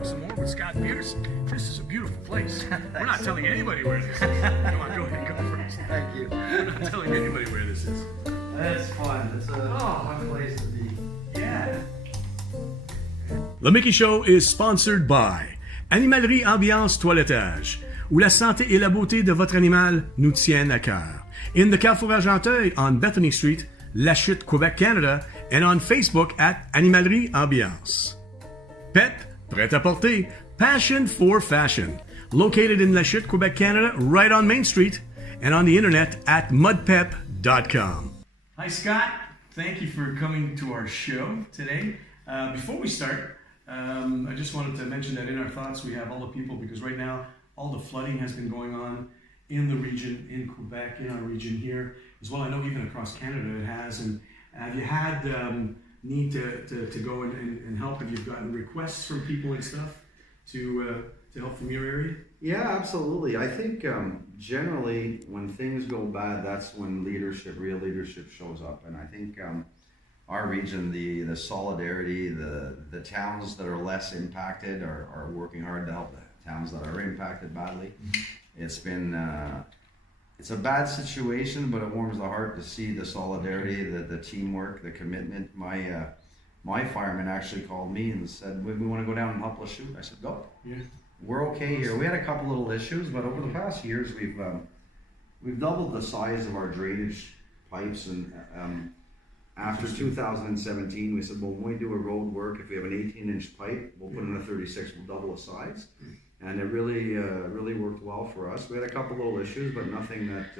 talk some more with Scott Pearce. This is a beautiful place. We're not telling anybody where this is. Come on, go ahead and go first. Thank you. We're not telling anybody where this is. It's fun. It's a fun place to be. Yeah. Le Miki Show is sponsored by Animalerie Ambiance Toilettage, où la santé et la beauté de votre animal nous tiennent à cœur. In the Carrefour Argenteuil on Bethany Street, La Chute, Quebec, Canada, and on Facebook at Animalerie Ambiance. Pet, prêt-à-porter, passion for fashion. Located in La Chute, Quebec, Canada, right on Main Street, and on the internet at mudpep.com. Hi, Scott. Thank you for coming to our show today. Before we start, I just wanted to mention that in our thoughts we have all the people, because right now all the flooding has been going on in the region, in Quebec, in our region here as well. I know even across Canada it has. And have you had need to go and help? Have you gotten requests from people and stuff to help from your area? Yeah, absolutely. I think generally when things go bad, that's when real leadership shows up. And I think our region, the solidarity, the towns that are less impacted are working hard to help the towns that are impacted badly. Mm-hmm. It's been it's a bad situation, but it warms the heart to see the solidarity, the teamwork, the commitment. My fireman actually called me and said, we want to go down and help us shoot. I said, go. Yeah. We're okay here. We had a couple little issues, but over the past years, we've doubled the size of our drainage pipes. And after 2017, we said, well, when we do a road work, if we have an 18-inch pipe, we'll put in a 36. We'll double the size. And it really worked well for us. We had a couple little issues, but nothing that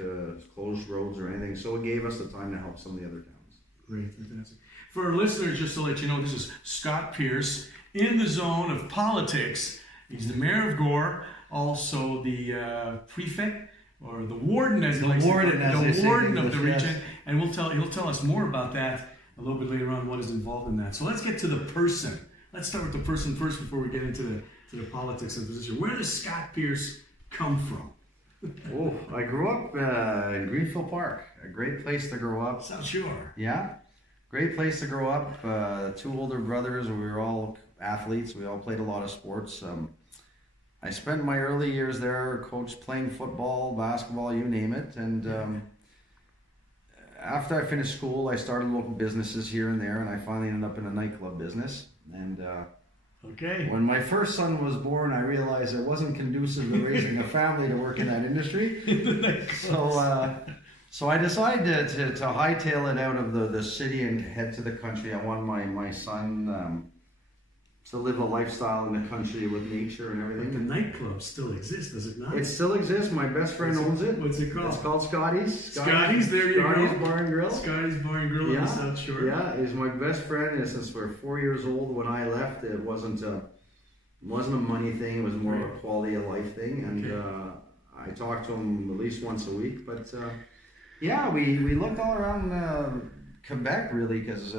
closed roads or anything. So it gave us the time to help some of the other towns. Great, fantastic. For our listeners, just to let you know, this is Scott Pearce in the zone of politics. He's the mayor of Gore, also the prefect, or the warden, as he likes to call it, the warden of the region. And he'll tell us more about that a little bit later on, what is involved in that. So let's get to the person. Let's start with the person first before we get into the politics of the position. Where does Scott Pearce come from? Oh, I grew up in Greenfield Park. A great place to grow up. South Shore. Yeah, great place to grow up. Two older brothers. We were all athletes. We all played a lot of sports. I spent my early years there, coached playing football, basketball, you name it. And after I finished school, I started local businesses here and there, and I finally ended up in a nightclub business. And okay. When my first son was born, I realized it wasn't conducive to raising a family to work in that industry. So I decided to hightail it out of the city and head to the country. I wanted my son to live a lifestyle in the country with nature and everything. But the nightclub still exists, does it not? It still exists. My best friend owns it. What's it called? It's called Scotty's. Scotty's, there you go. Scotty's Bar and Grill. Scotty's Bar and Grill on the South Shore. Yeah, he's my best friend. And since we're 4 years old, when I left, it wasn't a money thing. It was more of a quality of life thing. And I talked to him at least once a week. But we looked all around Quebec, really, because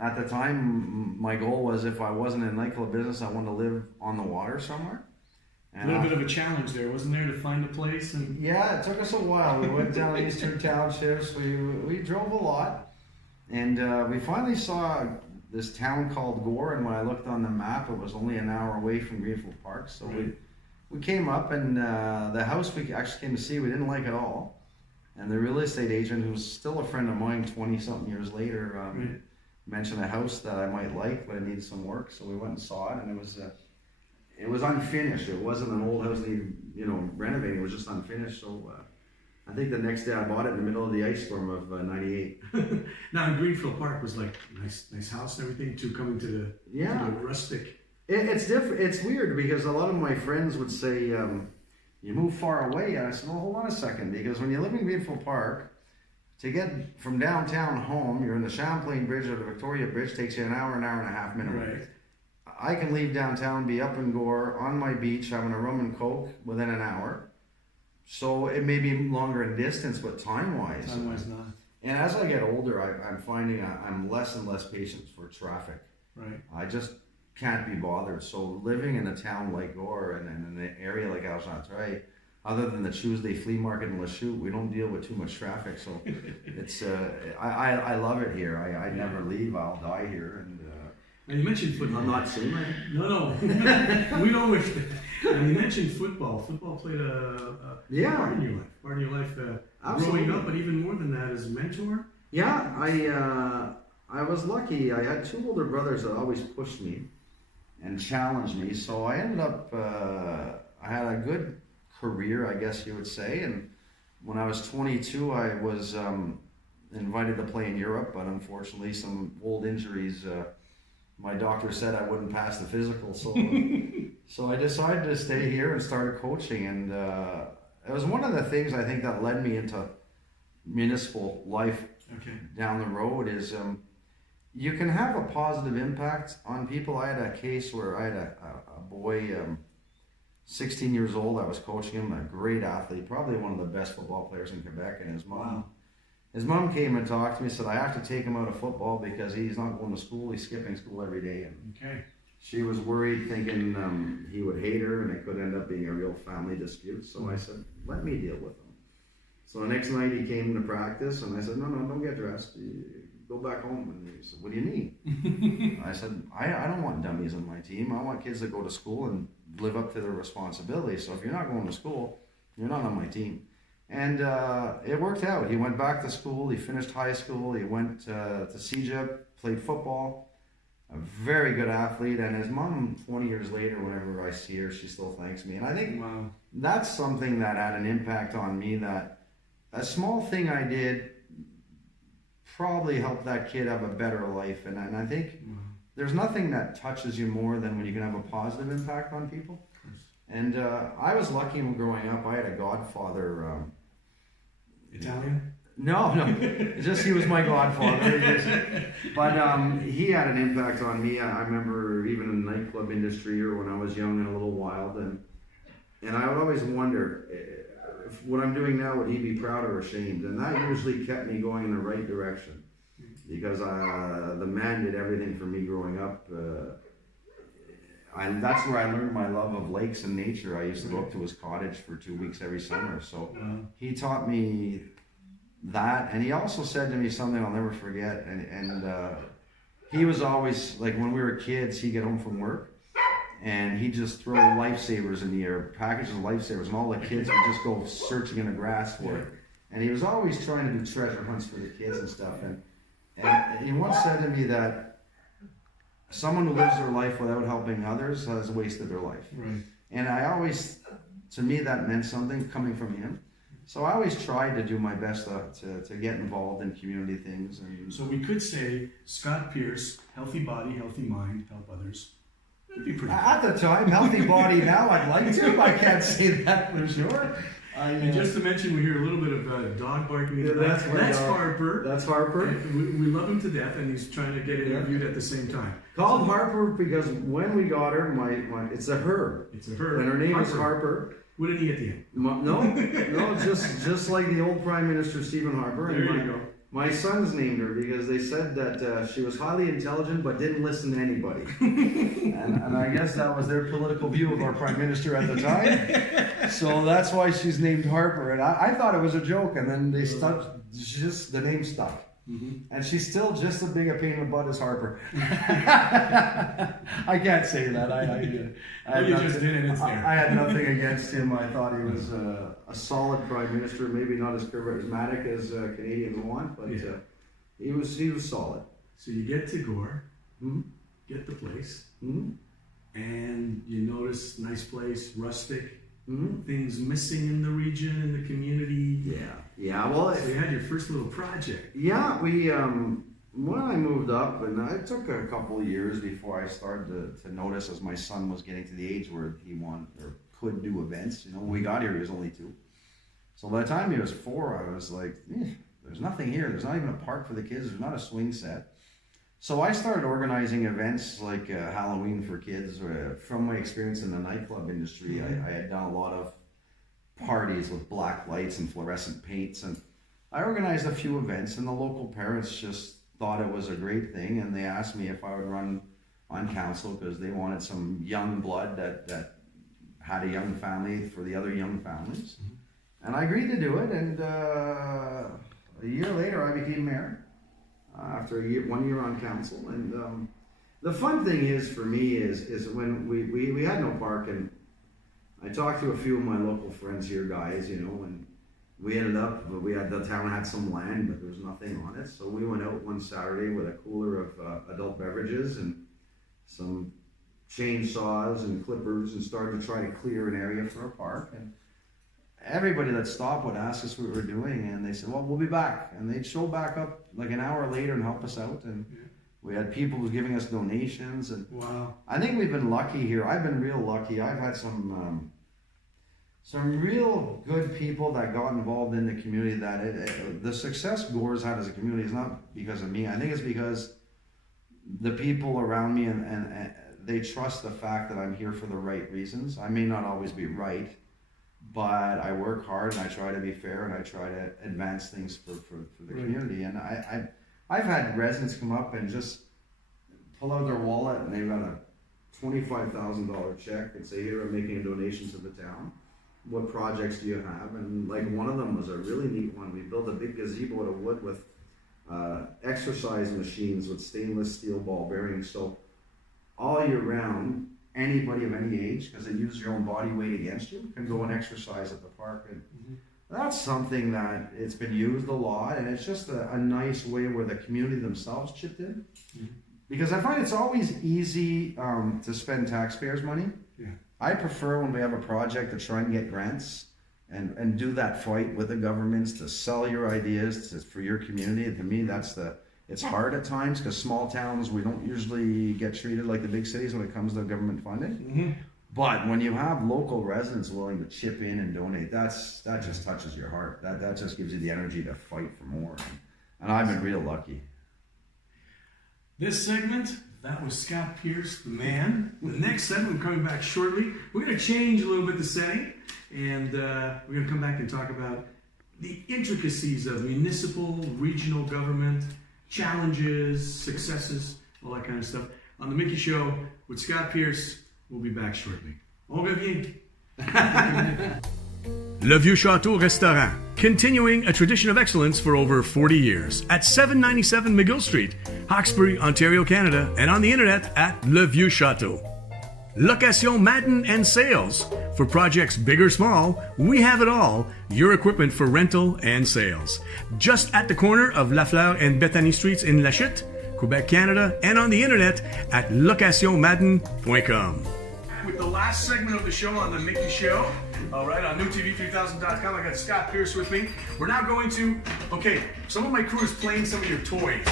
at the time, my goal was, if I wasn't in nightclub business, I wanted to live on the water somewhere. And a little bit of a challenge there, wasn't there, to find a place? And yeah, it took us a while. We went down eastern townships. We drove a lot, and we finally saw this town called Gore. And when I looked on the map, it was only an hour away from Greenfield Park. So we came up, and the house we actually came to see, we didn't like at all. And the real estate agent, who's still a friend of mine 20-something years later, mentioned a house that I might like, but it needed some work. So we went and saw it, and it was unfinished. It wasn't an old house that needed, renovating. It was just unfinished. So I think the next day I bought it in the middle of the ice storm of '98. Now, in Greenfield Park was like nice house and everything, too, coming to the rustic. It's different. It's weird because a lot of my friends would say, you move far away. And I said, well, hold on a second, because when you live in Greenfield Park, to get from downtown home, you're in the Champlain Bridge or the Victoria Bridge, takes you an hour and a half minimum. Right. I can leave downtown, be up in Gore, on my beach, having a rum and coke within an hour. So it may be longer in distance, but time-wise. Time-wise not. And as I get older, I'm finding I'm less and less patient for traffic. Right. I just can't be bothered. So living in a town like Gore and in an area like Argenteuil, other than the Tuesday flea market in Lachute, we don't deal with too much traffic. So it's I love it here. I never leave. I'll die here. And And you mentioned football. I'm not saying that. No. We know which. And you mentioned football. Football played a part in your life. Part in your life growing up, but even more than that, as a mentor. Yeah, I was lucky. I had 2 older brothers that always pushed me and challenged me. So I ended up, I had a good career, I guess you would say. And when I was 22, I was invited to play in Europe, but unfortunately some old injuries, my doctor said I wouldn't pass the physical. So, so I decided to stay here and started coaching. And it was one of the things I think that led me into municipal life down the road is you can have a positive impact on people. I had a case where I had a boy, 16 years old. I was coaching him, a great athlete, probably one of the best football players in Quebec, and his mom came and talked to me, said I have to take him out of football because he's not going to school, he's skipping school every day. And she was worried, thinking he would hate her and it could end up being a real family dispute. So I said, let me deal with him. So the next night he came to practice and I said, no, don't get dressed. Go back home. And he said, what do you mean? I said, I don't want dummies on my team. I want kids that go to school and live up to their responsibilities. So if you're not going to school, you're not on my team. And it worked out. He went back to school. He finished high school. He went to CEGEP, played football. A very good athlete. And his mom, 20 years later, whenever I see her, she still thanks me. And I think that's something that had an impact on me, that a small thing I did probably helped that kid have a better life. And I think there's nothing that touches you more than when you can have a positive impact on people. And I was lucky in growing up. I had a godfather. Italian? No, just he was my godfather. But he had an impact on me. I remember even in the nightclub industry, or when I was young and a little wild, and I would always wonder if what I'm doing now, would he be proud or ashamed? And that usually kept me going in the right direction, because the man did everything for me growing up. That's where I learned my love of lakes and nature. I used to go up to his cottage for 2 weeks every summer. So he taught me that, and he also said to me something I'll never forget. And he was always, like, when we were kids, he'd get home from work and he'd just throw lifesavers in the air, packages of lifesavers, and all the kids would just go searching in the grass for it. And he was always trying to do treasure hunts for the kids and stuff. And he once said to me that someone who lives their life without helping others has wasted their life. Right. And to me, that meant something coming from him. So I always tried to do my best to get involved in community things. And so we could say Scott Pearce, healthy body, healthy mind, help others. That'd be pretty at the time, healthy body. Now I'd like to. I can't say that for sure. And just to mention, we hear a little bit of dog barking. Yeah, that's Harper. That's Harper. We love him to death, and he's trying to get interviewed at the same time. Called Harper because when we got her, it's a her. It's a her. And her name is Harper. What did he get the end? No, just like the old Prime Minister Stephen Harper. There you go. My sons named her because they said that she was highly intelligent but didn't listen to anybody. and I guess that was their political view of our Prime Minister at the time. So that's why she's named Harper. And I thought it was a joke, and then they stuck, the name stuck. Mm-hmm. And she's still just as big a pain in the butt as Harper. I can't say that. I had nothing against him. I thought he was a solid Prime Minister, maybe not as charismatic as Canadians want, but he was solid. So you get to Gore, get the place, and you notice nice place, rustic. Things missing in the region, in the community. Yeah. Well, so you had your first little project. Yeah, we when I moved up, and it took a couple of years before I started to notice, as my son was getting to the age where he wanted or could do events. You know, when we got here, he was only 2. So by the time he was 4, I was like, there's nothing here. There's not even a park for the kids. There's not a swing set. So I started organizing events like Halloween for kids. From my experience in the nightclub industry, I had done a lot of parties with black lights and fluorescent paints, and I organized a few events, and the local parents just thought it was a great thing, and they asked me if I would run on council because they wanted some young blood that had a young family for the other young families. And I agreed to do it, and a year later I became mayor. After 1 year on council, and The fun thing is for me is when we had no park, and I talked to a few of my local friends here, guys, you know, and we ended up, the town had some land, but there was nothing on it. So we went out one Saturday with a cooler of adult beverages and some chainsaws and clippers and started to try to clear an area for a park. And everybody that stopped would ask us what we were doing, and they said, well, we'll be back. And they'd show back up like an hour later and help us out. And we had people who were giving us donations. And wow. I think we've been lucky here. I've been real lucky. I've had some real good people that got involved in the community. That the success Gore's had as a community is not because of me. I think it's because the people around me and they trust the fact that I'm here for the right reasons. I may not always be right, but I work hard and I try to be fair and I try to advance things for the community. And I've had residents come up and just pull out their wallet and they've got a $25,000 check and say, here, I'm making a donation to the town. What projects do you have? And like one of them was a really neat one. We built a big gazebo out of wood with exercise machines with stainless steel ball bearings. So all year round, anybody of any age, because they use your own body weight against you, can go and exercise at the park. And that's something that it's been used a lot, and it's just a nice way where the community themselves chipped in. Because I find it's always easy to spend taxpayers' money. I prefer when we have a project to try and get grants and do that fight with the governments to sell your ideas for your community. And to me, it's hard at times because small towns, we don't usually get treated like the big cities when it comes to government funding. But when you have local residents willing to chip in and donate, that just touches your heart. That just gives you the energy to fight for more. And I've been real lucky. This segment, that was Scott Pearce, the man. The next segment, we're coming back shortly. We're going to change a little bit the setting, and we're going to come back and talk about the intricacies of municipal, regional government, challenges, successes, all that kind of stuff. On the Miki Show with Scott Pearce, we'll be back shortly. On revient. Le Vieux Château Restaurant, continuing a tradition of excellence for over 40 years at 797 McGill Street, Hawkesbury, Ontario, Canada, and on the internet at Le Vieux Château. Location Madden and sales. For projects big or small, we have it all. Your equipment for rental and sales. Just at the corner of Lafleur and Bethany Streets in Lachute, Quebec, Canada, and on the internet at locationmadden.com. With the last segment of the show on the Miki Show, all right, on newtv3000.com, I got Scott Pearce with me. We're now going to, some of my crew is playing some of your toys,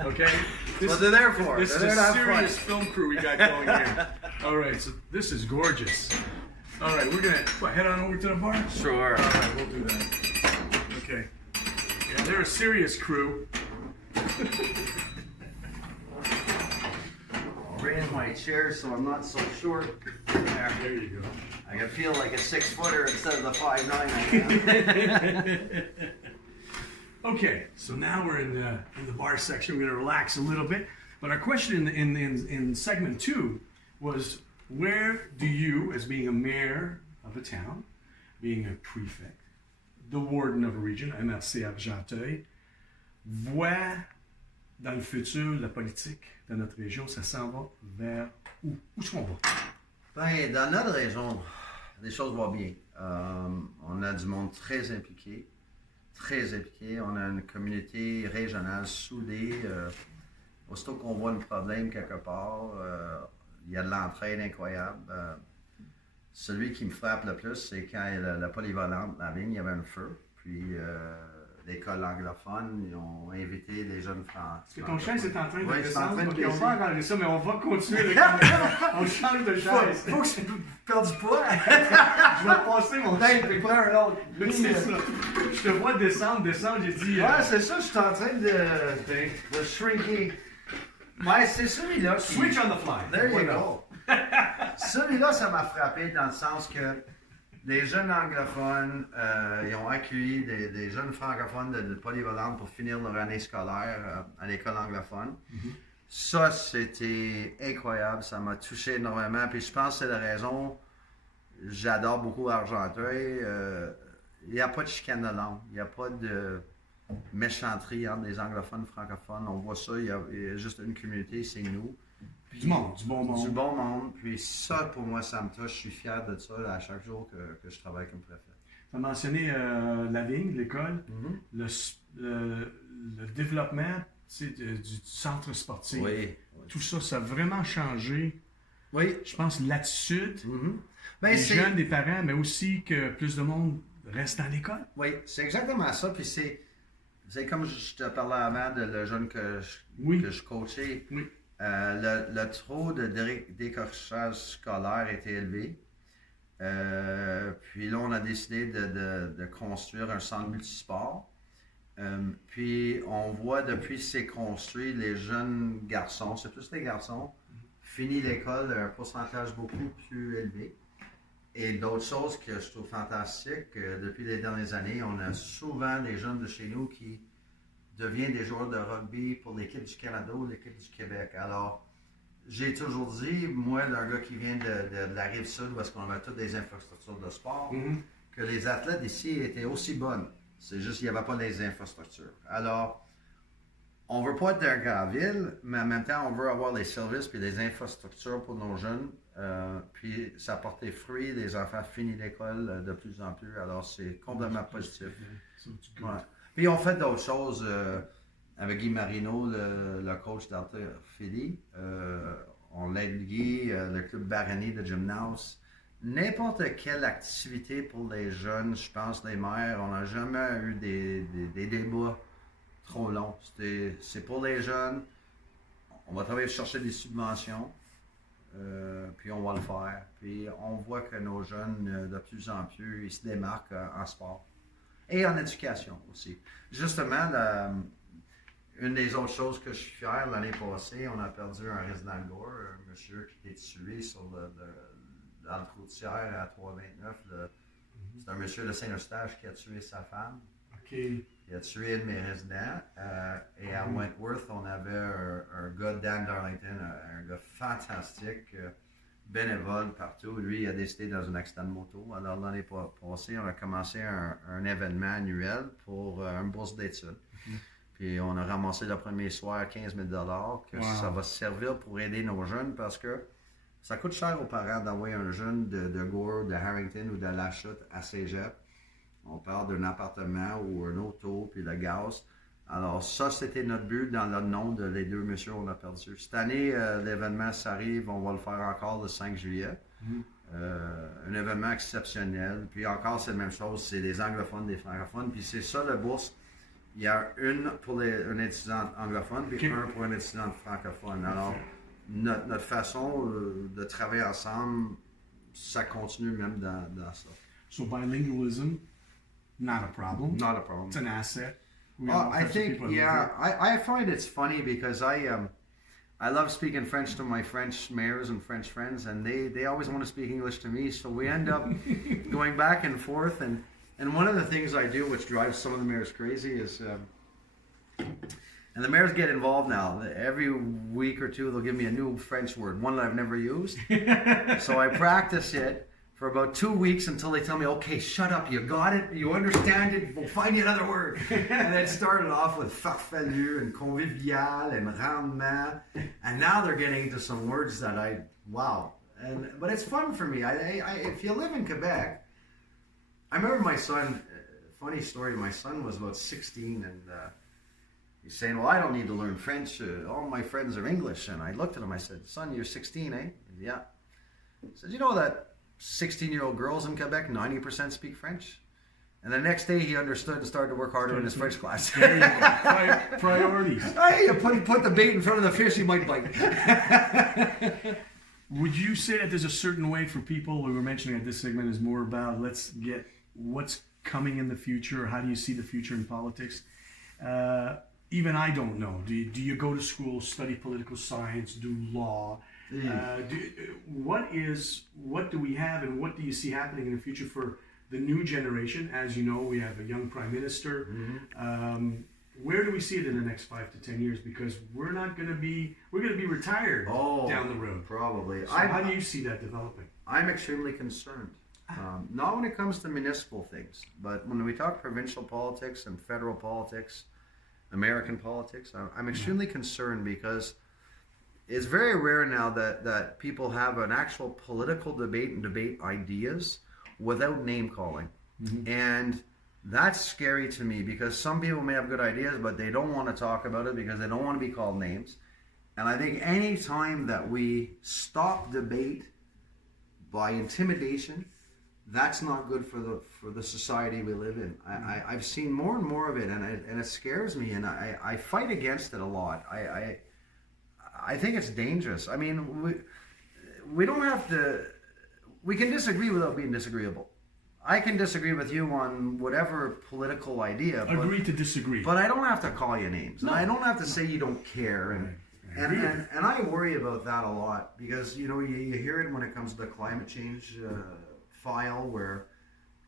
okay? What they're there for. This is a serious film crew we got going here. All right, so this is gorgeous. All right, we're going to head on over to the bar? Sure. All right, we'll do that. Okay. Yeah, they're a serious crew. Raise my chair so I'm not so short. There you go. I can feel like a 6-footer instead of the 5'9" I am. Okay, so now we're in the bar section. We're going to relax a little bit. But our question in segment 2 was, where do you, as being a mayor of a town, being a prefect, the warden of a region, MRC Argenteuil, vois dans le futur la politique de notre région, ça s'en va vers où? Où est-ce qu'on va? Ben, dans notre région, les choses vont bien. On a du monde très impliqué. On a une communauté régionale soudée. Aussitôt qu'on voit un problème quelque part, il y a de l'entraide incroyable. Celui qui me frappe le plus, c'est quand la polyvalente, la vigne, il y avait un feu. Puis l'école anglophone, ils ont invité des jeunes Français. Est-ce que ton chaise est en train de descendre? descendre? En train de Okay, on va arranger ça, mais on va continuer. On change de chaise. Faut que je perde du poids. Je vais passer mon Peut-être, puis prends un autre. C'est ça. Je te vois descendre, j'ai dit... Ouais, c'est ça, je suis en train de shrinker. Ouais, c'est celui-là qui... Switch on the fly. There you go. Celui-là, ça m'a frappé dans le sens que les jeunes anglophones, ils ont accueilli des jeunes francophones de polyvalente pour finir leur année scolaire à l'école anglophone. Ça, c'était incroyable. Ça m'a touché énormément. Puis je pense que c'est la raison, j'adore beaucoup Argenteuil. Il n'y a pas de chicane de langue. Il n'y a pas de méchanterie entre les anglophones et francophones. On voit ça, il y a juste une communauté, c'est nous. Puis, du monde, du bon monde. Du bon monde. Puis ça, pour moi, ça me touche. Je suis fier de ça là, à chaque jour que je travaille comme préfet. Tu as mentionné la vigne, l'école, le développement du centre sportif. Oui. Tout ça, ça a vraiment changé. Oui. Je pense l'attitude Ben, des jeunes, des parents, mais aussi que plus de monde reste dans l'école. Oui, c'est exactement ça. Puis c'est comme je te parlais avant de le jeune que je coachais. Oui. Le taux de décrochage scolaire était élevé. Puis là, on a décidé de construire un centre multisport. Puis on voit depuis que c'est construit, les jeunes garçons, c'est plus les garçons, finissent l'école à un pourcentage beaucoup plus élevé. Et d'autres choses que je trouve fantastiques, depuis les dernières années, on a souvent des jeunes de chez nous qui deviennent des joueurs de rugby pour l'équipe du Canada ou l'équipe du Québec. Alors, j'ai toujours dit, moi, d'un gars qui vient de la Rive-Sud, où est-ce qu'on a toutes des infrastructures de sport, que les athlètes ici étaient aussi bonnes. C'est juste qu'il n'y avait pas les infrastructures. Alors, on ne veut pas être d'un grand ville, mais en même temps, on veut avoir les services et les infrastructures pour nos jeunes. Puis ça porte des fruits, les enfants finissent l'école de plus en plus. Alors, c'est complètement positif. Ouais. Puis on fait d'autres choses avec Guy Marino, le coach d'haltérophilie. On l'aide Guy, le club Barani de gymnase. N'importe quelle activité pour les jeunes, je pense, les mères, on n'a jamais eu des débats trop longs. C'est pour les jeunes. On va travailler chercher des subventions, puis on va le faire. Puis on voit que nos jeunes, de plus en plus, ils se démarquent en sport et en éducation aussi. Justement, une des autres choses que je suis fier, l'année passée, on a perdu un résident de Gore, un monsieur qui était tué sur dans le routière à 329. C'est un monsieur de Saint-Eustache qui a tué sa femme. Okay. Il a tué un de mes résidents. Et à Wentworth, on avait un gars, Dan Darlington, un gars fantastique, bénévole partout. Lui, il a décidé dans un accident de moto. Alors, l'année passée, on a commencé un événement annuel pour une bourse d'études. Puis, on a ramassé le premier soir 15 000 que ça va servir pour aider nos jeunes parce que ça coûte cher aux parents d'envoyer un jeune de Gore, de Harrington ou de La Chute à Cégep. On parle d'un appartement ou un auto, puis le gaz. Alors ça, c'était notre but dans le nom de les deux messieurs qu'on a perdus. Cette année, l'événement s'arrive, on va le faire encore le 5 juillet. Un événement exceptionnel. Puis encore, c'est la même chose, c'est des anglophones, des francophones. Puis c'est ça, la bourse. Il y a une pour un étudiant anglophone, puis un pour un étudiant francophone. Alors, notre façon de travailler ensemble, ça continue même dans ça. So bilingualism, not a problem. Not a problem. It's an asset. I think, I find it's funny because I love speaking French to my French mayors and French friends, and they always want to speak English to me, so we end up going back and forth. And one of the things I do, which drives some of the mayors crazy, is... and the mayors get involved now. Every week or two, they'll give me a new French word, one that I've never used. So I practice it for about 2 weeks until they tell me, okay, shut up, you got it, you understand it, we'll find you another word. And it started off with farfelu and convivial and rendement. And now they're getting into some words that wow. But it's fun for me. If you live in Quebec, I remember my son, funny story, my son was about 16 and he's saying, well, I don't need to learn French. All my friends are English. And I looked at him, I said, son, you're 16, eh? Yeah. I said, you know that 16-year-old girls in Quebec, 90% speak French? And the next day he understood and started to work harder in his French class. Priorities. Hey, you put the bait in front of the fish, he might bite. Would you say that there's a certain way for people, we were mentioning that this segment is more about let's get what's coming in the future, how do you see the future in politics? Even I don't know. Do you go to school, study political science, do law? What do we have and what do you see happening in the future for the new generation? As you know, we have a young prime minister. Where do we see it in the next 5 to 10 years? Because we're going to be retired down the road. Probably. So how do you see that developing? I'm extremely concerned. Not when it comes to municipal things, but when we talk provincial politics and federal politics, American politics, I'm extremely concerned because it's very rare now that people have an actual political debate and debate ideas without name calling. And that's scary to me, because some people may have good ideas, but they don't want to talk about it because they don't want to be called names. And I think any time that we stop debate by intimidation, that's not good for the society we live in. I've seen more and more of it, and it scares me, and I fight against it a lot. I think it's dangerous. I mean, we don't have to. We can disagree without being disagreeable. I can disagree with you on whatever political idea. Agree to disagree. But I don't have to call you names. No. And I don't have to say you don't care. And I worry about that a lot, because, you hear it when it comes to the climate change file, where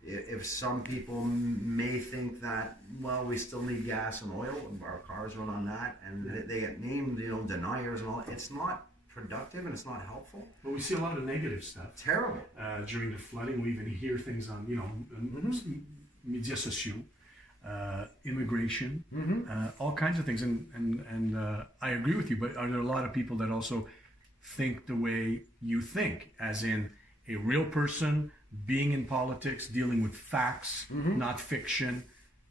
if some people may think that, well, we still need gas and oil, and our cars run on that, and they get named, deniers and all. It's not productive, and it's not helpful. But we see a lot of negative stuff. Terrible. During the flooding, we even hear things on, media sociaux, immigration, all kinds of things. And I agree with you, but are there a lot of people that also think the way you think, as in a real person being in politics, dealing with facts, not fiction,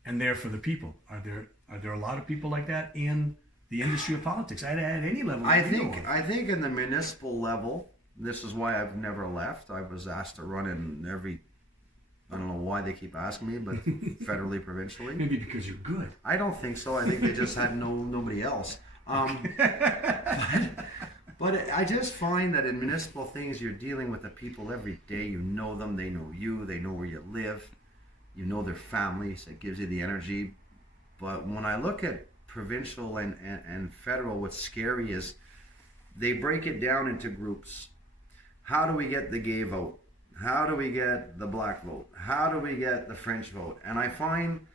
and there for the people? Are there a lot of people like that in the industry of politics at any level? I think in the municipal level, this is why I've never left. I was asked to run in every, I don't know why they keep asking me, but federally, provincially. Maybe because you're good. I don't think so. I think they just had nobody else. But I just find that in municipal things, you're dealing with the people every day. You know them, they know you, they know where you live, you know their families. It gives you the energy. But when I look at provincial and federal, what's scary is they break it down into groups. How do we get the gay vote? How do we get the black vote? How do we get the French vote? And I find,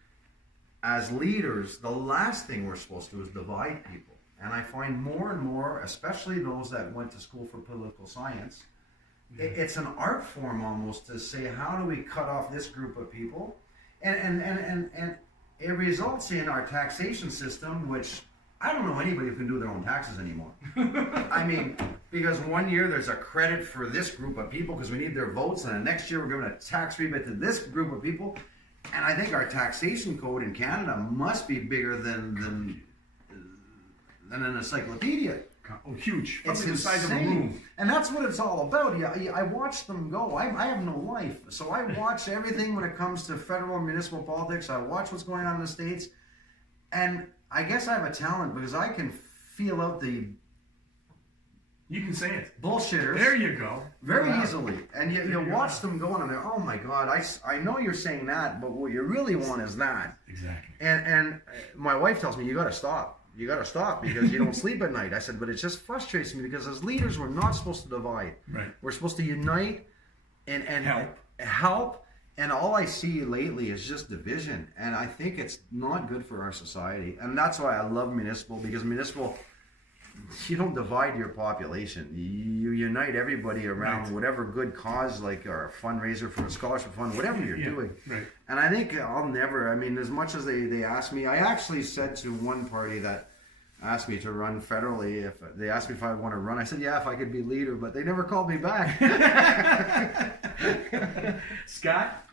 as leaders, the last thing we're supposed to do is divide people. And I find more and more, especially those that went to school for political science, it's an art form almost to say, how do we cut off this group of people? And it results in our taxation system, which I don't know anybody who can do their own taxes anymore. I mean, because one year there's a credit for this group of people because we need their votes, and the next year we're giving a tax rebate to this group of people. And I think our taxation code in Canada must be bigger than an encyclopedia. Oh, huge. It's the size of a room. And that's what it's all about. Yeah, I watch them go. I have no life. So I watch everything when it comes to federal and municipal politics. I watch what's going on in the States. And I guess I have a talent because I can feel out the... You can say it. Bullshitters. There you go. Very easily. And you watch them go, and I'm like, oh my God, I know you're saying that, but what you really want is that. Exactly. And my wife tells me, you got to stop. You got to stop because you don't sleep at night. I said, but it just frustrates me because as leaders, we're not supposed to divide. Right. We're supposed to unite and help. And all I see lately is just division. And I think it's not good for our society. And that's why I love municipal, because municipal, you don't divide your population. You unite everybody around whatever good cause, like or a fundraiser for a scholarship fund, whatever you're doing. Right. And I think I'll never, I mean, as much as they asked me, I actually said to one party that asked me to run federally, if they asked me if I want to run, I said, yeah, if I could be leader, but they never called me back. Scott,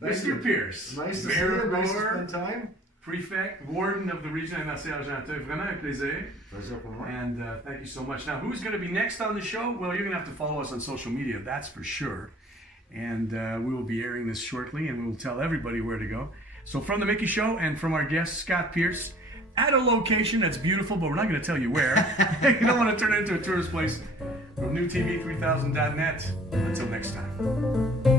Mr. Pearce, nice to see you. Nice to spend time. Prefect, Warden of the Region MRC Argenteuil. Vraiment un plaisir. Pleasure for moi. And thank you so much. Now, who's going to be next on the show? Well, you're going to have to follow us on social media, that's for sure. And we will be airing this shortly, and we will tell everybody where to go. So from the Miki Show and from our guest, Scott Pearce, at a location that's beautiful, but we're not going to tell you where. You don't want to turn it into a tourist place. From NewTV3000.net. Until next time.